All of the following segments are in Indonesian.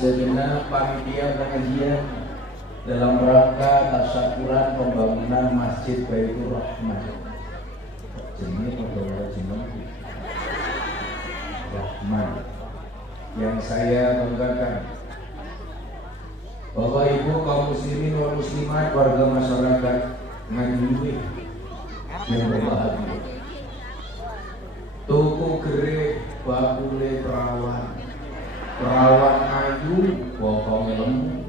Segenap panitia pengajian dalam rangka tasyakuran pembangunan Masjid Baitur Rahman. Jenenge pembangunan jeneng Rahman yang saya banggakan. Bapak Ibu kaum muslimin wal muslimat, warga masyarakat Ngadiluwe yang berbahagia. Toko gere bakule perawan ayu bokong lemu.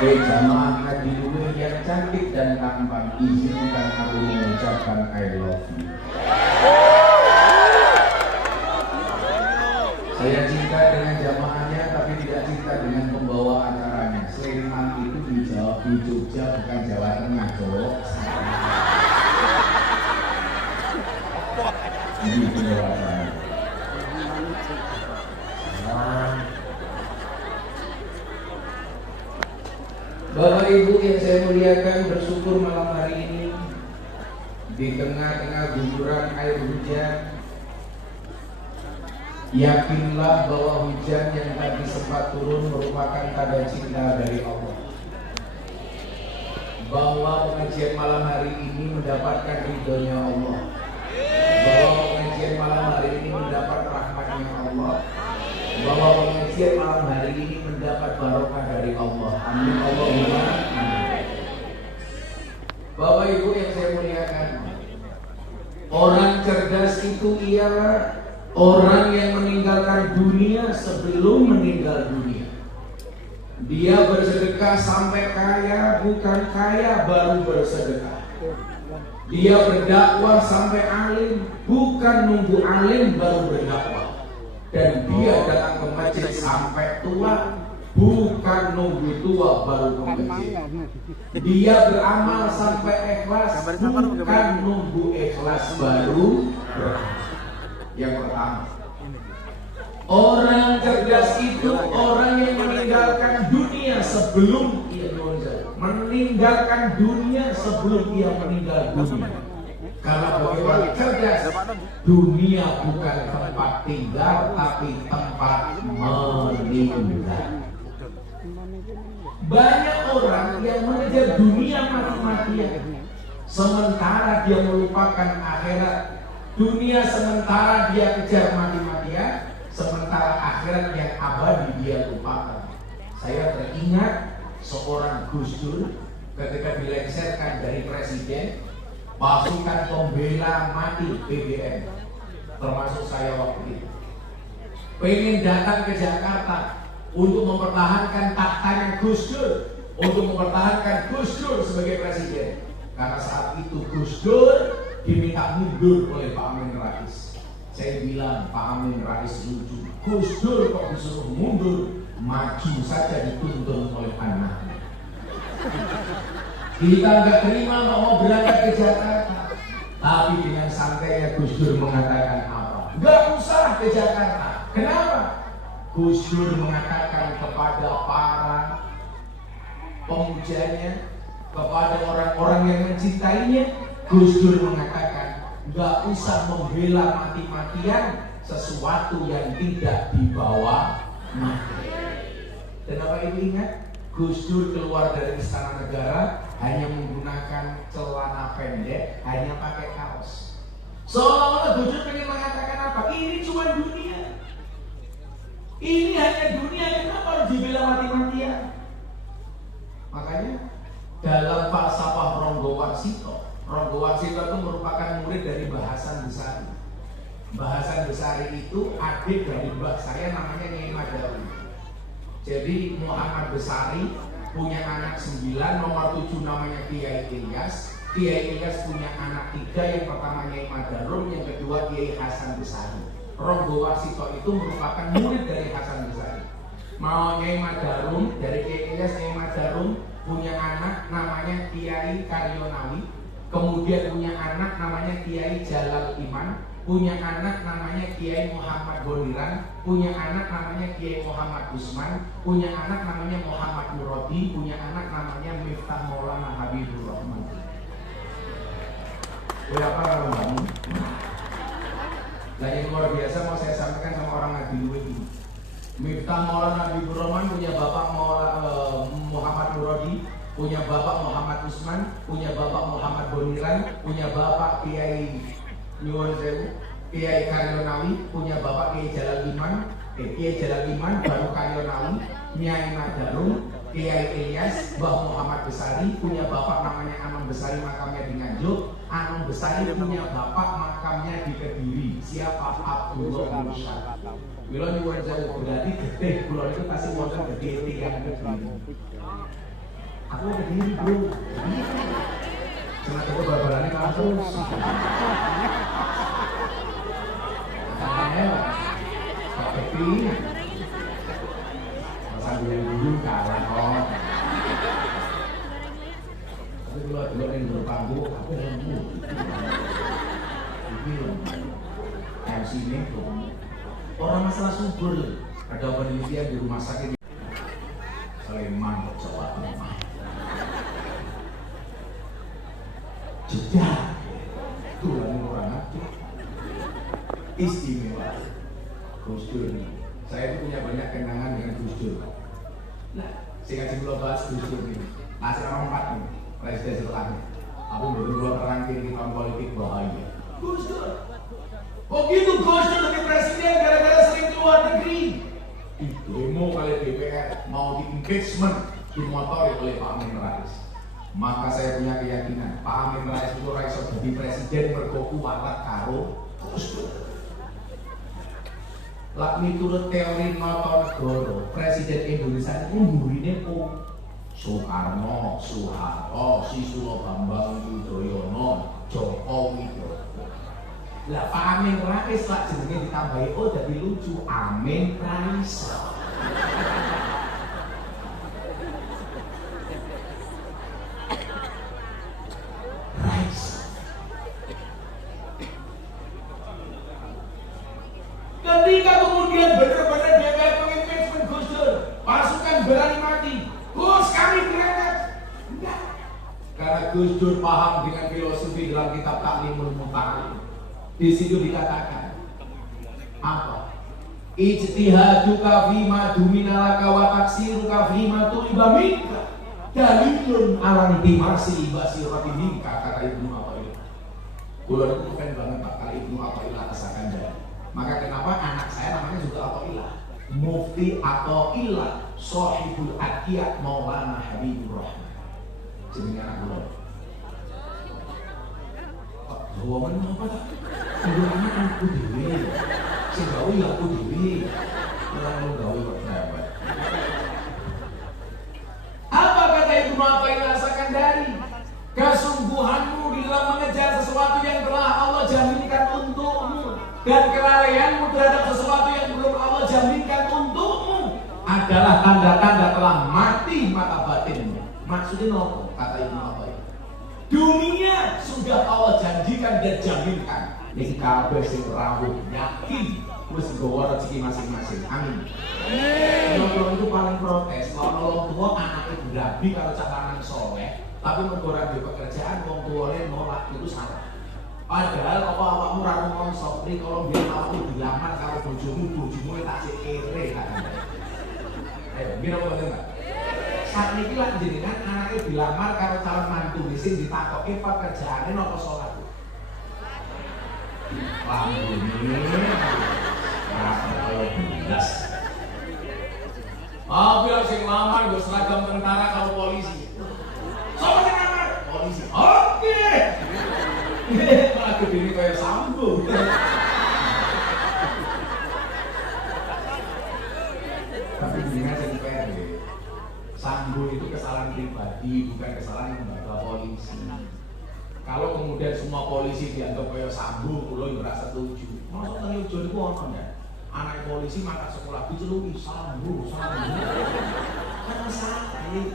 Jamaah Ngadiluwe yang cantik dan tampan, izinkan aku mengucapkan I love you. Saya cinta dengan jamaahnya, tapi tidak cinta dengan pembawa acaranya. Sleman itu dijawab di Jogja, bukan Jawa Tengah, Cok. Ini pembawa acaranya. Bapak Ibu yang saya muliakan, bersyukur malam hari ini di tengah-tengah guguran air hujan, yakinlah bahwa hujan yang tadi sempat turun merupakan tanda cinta dari Allah. Bahwa pengajian malam hari ini mendapatkan ridhonya Allah. Bahwa pengajian malam hari ini mendapat rahmatnya Allah. Bahwa pengajian malam hari ini mendapat barokah dari Allah. Amin Allahumma amin. Bapak Ibu yang saya muliakan, orang cerdas itu ialah orang yang meninggalkan dunia sebelum meninggal dunia. Dia bersedekah sampai kaya, bukan kaya baru bersedekah. Dia berdakwah sampai alim, bukan nunggu alim baru berdakwah. Dan dia datang ke masjid sampai tua, bukan nunggu tua baru ke masjid. Dia beramal sampai ikhlas, bukan nunggu ikhlas baru beramal. Yang pertama, orang cerdas itu orang yang meninggalkan dunia sebelum ia meninggalkan dunia sebelum ia meninggal dunia. Karena bagi orang cerdas, dunia bukan tempat tinggal, tapi tempat meninggal. Banyak orang yang mengejar dunia mati-matian, sementara dia melupakan akhirat. Dunia sementara dia kejar mati-matian, sementara akhirat yang abadi dia lupakan. Saya teringat seorang Gus Dur ketika dilengsarkan dari presiden, pasukan pembela mati BBM, termasuk saya waktu itu. Pengen datang ke Jakarta untuk mempertahankan tahtanya Gus Dur, untuk mempertahankan Gus Dur sebagai presiden. Karena saat itu Gus Dur diminta mundur oleh Pak Amin Rais. Saya bilang, Pak Amin Rais lucu. Gus Dur kok disuruh mundur, maju saja dituntun oleh anaknya. Kita nggak terima, nggak mau berangkat ke Jakarta. Tapi dengan santainya Gus Dur mengatakan apa? Nggak usah ke Jakarta. Kenapa? Gus Dur mengatakan kepada para pemujanya, kepada orang-orang yang mencintainya, Gus Dur mengatakan, nggak usah membela mati-matian sesuatu yang tidak dibawa mati. Dan apa itu ingat? Gus Dur keluar dari istana negara hanya menggunakan celana pendek, hanya pakai kaos. Seolah-olah Gus Dur ingin mengatakan apa? Ini cuma dunia. Ini hanya dunia, kenapa harus dibela mati-matian? Makanya dalam falsafah Ronggo Warsito itu merupakan murid dari Mbah Hasan Besari. Mbah Hasan Besari itu adik dari mbah saya namanya Nyai Madawi. Jadi Muhammad Besari punya anak 9, nomor 7 namanya Kiai Ilyas. Kiai Ilyas punya anak 3, yang pertama Nyai Madarum, yang kedua Kiai Hasan Besari. Ronggo Warsito itu merupakan murid dari Hasan Besari. Mau Nyai Madarum, dari Kiai Ilyas, Nyai Madarum punya anak namanya Kiai Karyonawi, kemudian punya anak namanya Kiai Jalal Iman, punya anak namanya Kiai Muhammad Boniran, punya anak namanya Kiai Muhammad Usman, punya anak namanya Muhammad Murodi, punya anak namanya Miftah Maulana Habibur Rahman. Berapa kalau kamu? Nah, yang luar biasa mau saya sampaikan sama orang Nabi ini. Miftah Maulana Habibur Rahman punya bapak Muhammad Murodi, punya bapak Muhammad Usman, punya bapak Muhammad Boniran, punya bapak Kiai Nyuwun Sewu, Kiai Karyonawi, punya bapak Kiai Jalal Iman, Kiai Jalal Iman baru Karyonawi, Nyai Madarum, Kiai Ilyas, Mbah Muhammad Besari, punya bapak namanya Anong Besari, makamnya di Nganjuk. Anong Besari punya bapak makamnya di Kediri. Siapa? Abdullah Mursyad. Mila nyuwun sewu, berarti gede kula itu kasih wonten gede tiyang Kediri. Aku Kediri, Bro. Cuma coba bal-balane kampus. Makanya Pak Kepi masa yang dulu kalah kok. Tapi kalau dulu yang berpanggu, aku lemu. Ini MC ini orang masalah subur. Ada penelitian di rumah sakit Sleman, Jawa Tengah. Jejak Tuhan orang hati istimewa Gus Dur ini. Saya itu punya banyak kenangan dengan Gus Dur. Nah, saya kasih dulu bahas Gus Dur ini. Asrama 4 nih, presiden setelahnya. Aku berdua terangkir di tahun politik bahaya. Gus Dur. Begitu Gus Dur jadi presiden gara-gara sering keluar negeri. Demo kali DPR mau di impeachment dimotori oleh Pak Amin Rais. Maka saya punya keyakinan Pak Amin Rais itu raiso jadi presiden mergo kuwalat karo Gus Dur. Lak miturut teori Notonegoro, presiden Indonesia itu mburine Soekarno, Soeharto, Susilo Bambang Yudhoyono, Joko Widodo. Lah Pak Amin Rais lak jenenge ditambahi O jadi lucu, Amin Rais. Ketika kemudian benar-benar DPR mengimpeachment Gus Dur, pasukan berani mati. Gus, kami berangkat. Enggak. Karena Gus Dur paham dengan filosofi dalam kitab Taklimul Muta'alim. Di situ dikatakan apa? Ijtihaduka fima duminalaka wa taksiruka fima tuliba minka dalilun ala intimasi basirati minka, kata Ibnu Athaillah. Kula itu fan banget Pak kali Ibnu Athaillah asakan dari. Maka kenapa anak saya namanya juga Athaillah? Mufti Athaillah, Shahibul Adiyah Maulana Habibur Rahman. Jenenge anak kula. Pak, jawaban apa tak? Ini anakku dhewe. Sing gawe ya aku dhewe. Ora mau gawe kok dapat. Apa kata Ibnu Athaillah Sakandari? Kesungguhanmu di dalam mengejar sesuatu yang telah Allah jaminkan untukmu dan kelalaianmu terhadap sesuatu yang belum Allah jaminkan untukmu adalah tanda-tanda telah mati mata batinmu. Maksudnya apa? Kata Ibnu Athaillah, dunia sudah Allah janjikan dan jaminkan. Ning kabeh sing rawuh yakin wis nggawa rezeki masing-masing. Amin. Orang itu paling protes kalau orang tua anaknya berabi kalau cakaran soleh, tapi mengkurang di pekerjaan wong tuane nolak, itu salah. Padahal apa awakmu ra ngomong sopri kalau biar awakmu dilamar karo bojomu tak sik kere kan. Ayo, gini apa enggak? saat ini lah jenengan anaknya dilamar karo calon mantu sing ditakoki pekerjaane napa salat. Lambune rasa kaya belas. Bilang sing lamar nggo seragam tentara karo polisi. Sopo sing lamar? Polisi. Oke. Malah gedene kaya Sambo. Tapi jenengan sing fair ya. Sambo itu kesalahan pribadi, bukan kesalahan lembaga polisi. Kalau kemudian semua polisi dianggap kayak Sambo, kula yo ora setuju. Mosok teng Yogyakarta niku ono ya. Anak polisi mangkat sekolah diceluki Sambo. Kan salah iki.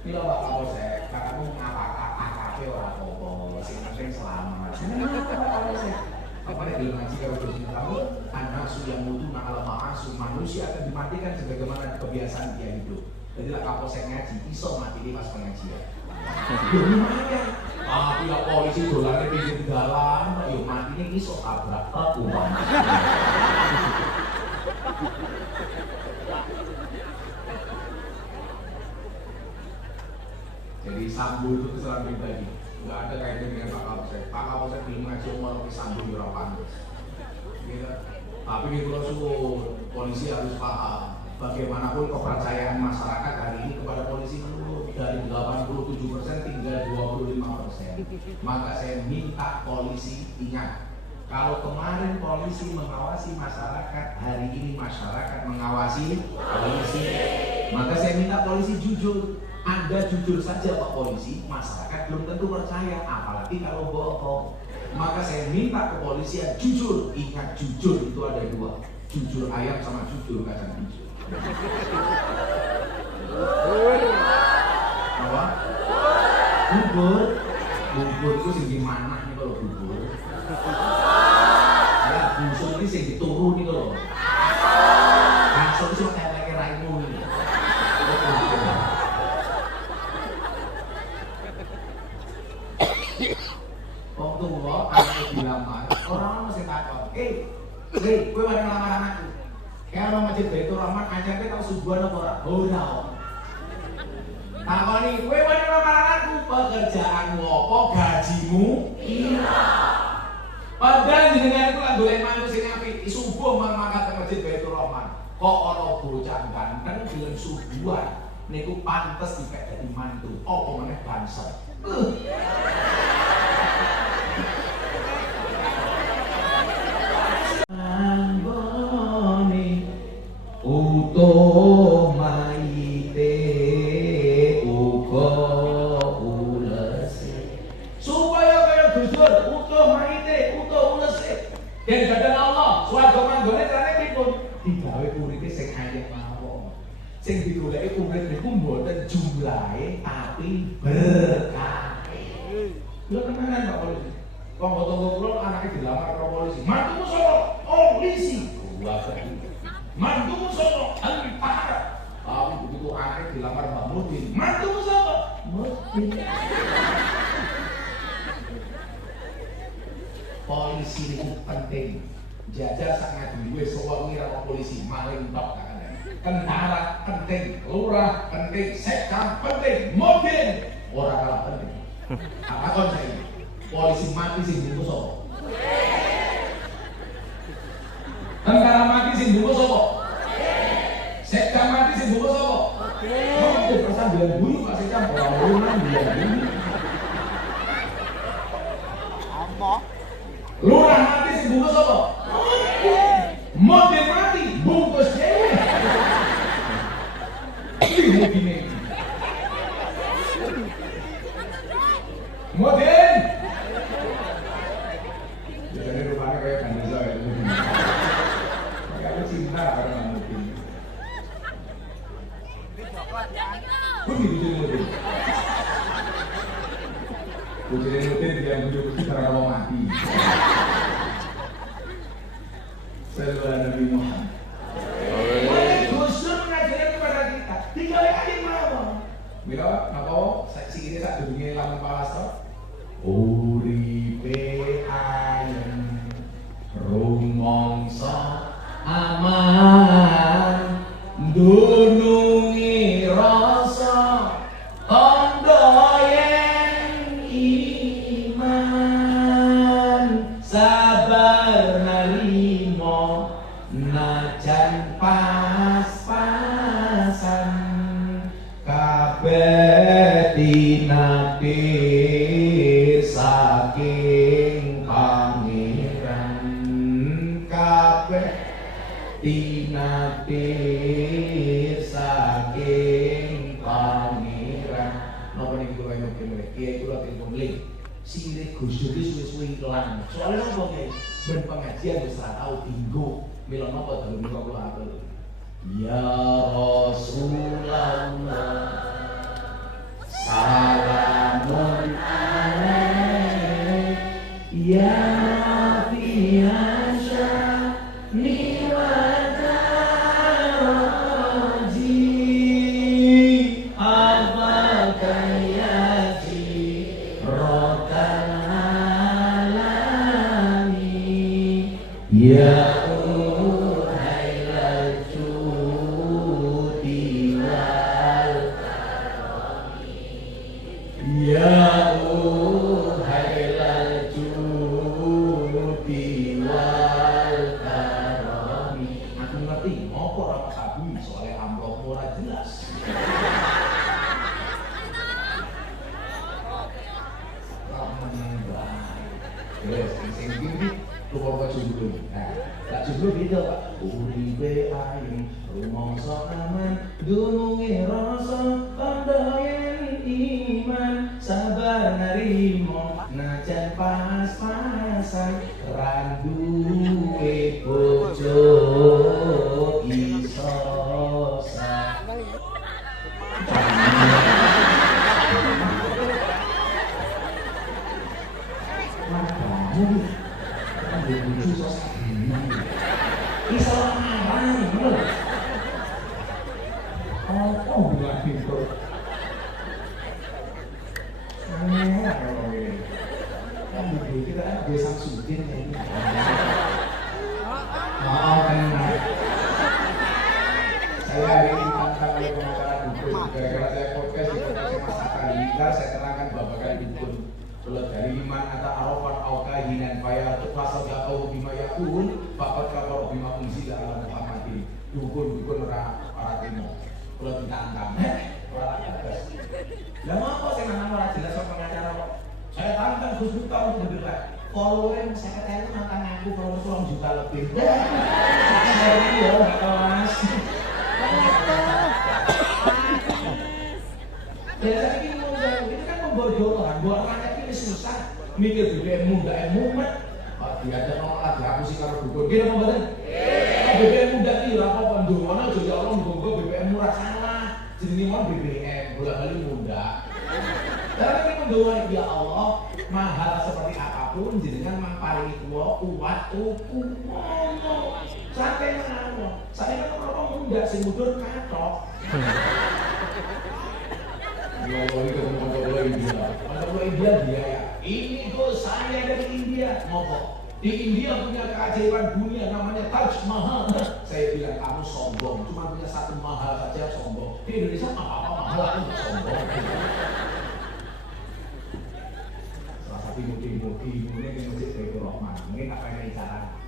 Mila Pak Kapolsek, kakakmu ngapa AKP ora apa-apa, sing penting selamat. Apa yang belum ngaji kalau terus tahu, anak sudah mutu nakal ma'asum, manusia akan dimatikan sebagaimana kebiasaan dia hidup. Jadi lah Kapolsek ngaji, iso mati ini pas pengajian. Lumayan. Bila polisi dolarnya pinggir jalan, yuk mati ini iso tabrak uang. Jadi Sambo itu kesalahan pribadi. Nggak ada kaitan dengan Pak Kapolsek. Pak Kapolsek belum ngaji umur ke Sambo di pantas. Gitu. Tapi di Pulau Suwun, polisi harus paham. Bagaimanapun kepercayaan masyarakat hari ini kepada polisi menurun dari 87% tinggal 25%. Maka saya minta polisi ingat, kalau kemarin polisi mengawasi masyarakat, hari ini masyarakat mengawasi polisi. Maka saya minta polisi jujur. Anda jujur saja Pak Polisi, masyarakat belum tentu percaya, apalagi kalau bohong. Maka saya minta kepolisian jujur. Ingat, jujur itu ada dua, jujur ayam sama jujur kacang hijau. Apa? Bubur itu sing dimanah nih kalau bubur. Ya, busuk ini sing dituru nih kalau. Langsung itu kayak raimu nih. Wong tuwa anake dilamar, orang mesti takon, kowe wani ngelamar anakku. Kayak orang Masjid Baitur Rahman ajarke tau subuhan apa ora? Ora. Takoni, kowe wani ngelamar anakku, pekerjaanmu apa, gajimu? Iya. Padahal jenengan iku lak golek mantu sing apik, subuh mangkat ke Masjid Baitur Rahman. Kok ana bocah ganteng gelem subuhan, niku pantes dipek dadi mantu. Apa meneh banser. Anggone utuh maite uga ulese supaya kaya jujur utuh maite utuh ulese yen dadang Allah swarga manggone carane pripun digawe urite sing ayem mawon sing digoleki urip niku mboten jumlahe tapi berkahe. Lho temenan Pak Polisi. Wong tonggo kula anake dilamar karo polisi. Mantumu sapa? Polisi. Gua sakit. Mantumu sapa? Tentara. Tapi begitu anake dilamar Mbak Mutin. Mantumu sapa? Mutin. Polisi itu penting. Jajar sangat duwe soal ngira polisi maling tok kan. Tentara penting, lurah penting, sekam penting, Mutin ora kalah penting. Apa kon saya? Polisi mati sing bungkus sapa? Tentara mati sing bungkus sapa? Sekam mati sing bungkus sapa? Oke, perasaan bilang bunyi Pak Sekam orang-orang bilang bunyi. Apa? Lurah mati sing bungkus sapa? Mobil mati bungkus dhewe. Iki gini. Modern. Jadi rupanya kayak Kandiza ya. Kayak cinta karena mungkin. Budi modern. Modern dia bujuk karena mau mati. Sallallahu Nabi Muhammad. Rasul mengajarkan kepada kita. Tinggal aja mawon. Mila napa saksi ini sak dunia lamun palasto. Uripe ayem rumangsa aman dunungi rasa narimo najan pas-pasan kabeh dinate saking pangeran kabeh dinate saking pangeran napa niki kula nyoba mulai kiai kula telepon link sire Gus Dur suwe-suwe ilang soalnya napa kiai ben pengajian wis ra tau dinggo mila napa dalem kula kula atur ya Rasulullah salamun alaik ya Nabiyansha niwadaji abakayaji rotan alami ya dununge rasa pandayan iman sabar narimo najan pas-pasan randuwe bojo iso sa kita kan desa Sudin ini. Saya hari ini ditantang oleh pengacara dukun. Gara-gara saya podcast di podcast Mas Akalita, saya terangkan babakan dukun. Kalau dari iman atau arafat aukahinan faya pasal jauh bima yakun, bakat kapal bima unzila ala Muhammadin. Dukun para timo. Kalau ditantang, orang atas. Lah apa saya nang ora jelas kok pengacara kok. Saya tantang Gus Dur tahun berdebat. Follower saya kata itu nantang aku follower 1 juta lebih. Saya ini ya kelas. Biasanya ini kan membodohkan. Buat rakyat ini susah. Mikir BBM muda mumet. Dia ada nolak dihapusi karo dukun. Gini apa mboten? BBM muda iki ora apa-apa ndongono aja ya Allah nggo BBM murah salah. Jenenge mau BBM bola-bali muda. Tapi ini mendoa ya Allah mahal seperti apapun jenengan mamparingi kuwa kuat tuku ngono. Sampai ngono. Saya kan ora muda sing mundur katok. Ya Allah itu orang India. Orang India dia ya. Ini tuh saya dari India. Ngopo? Di India punya keajaiban dunia namanya Taj Mahal. Saya bilang kamu sombong, cuma punya satu mahal saja sombong. Di Indonesia apa-apa mahal aku nggak sombong. Salah satu ilmu ini masjid Baitur Rahman. Mungkin apa yang cara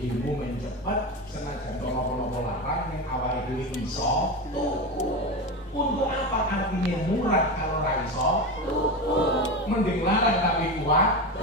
ilmu mencepat senajan nopo-nopo larang yang awal itu iso tuku. Untuk apa artinya murah kalau raiso? Mending larang tapi kuat.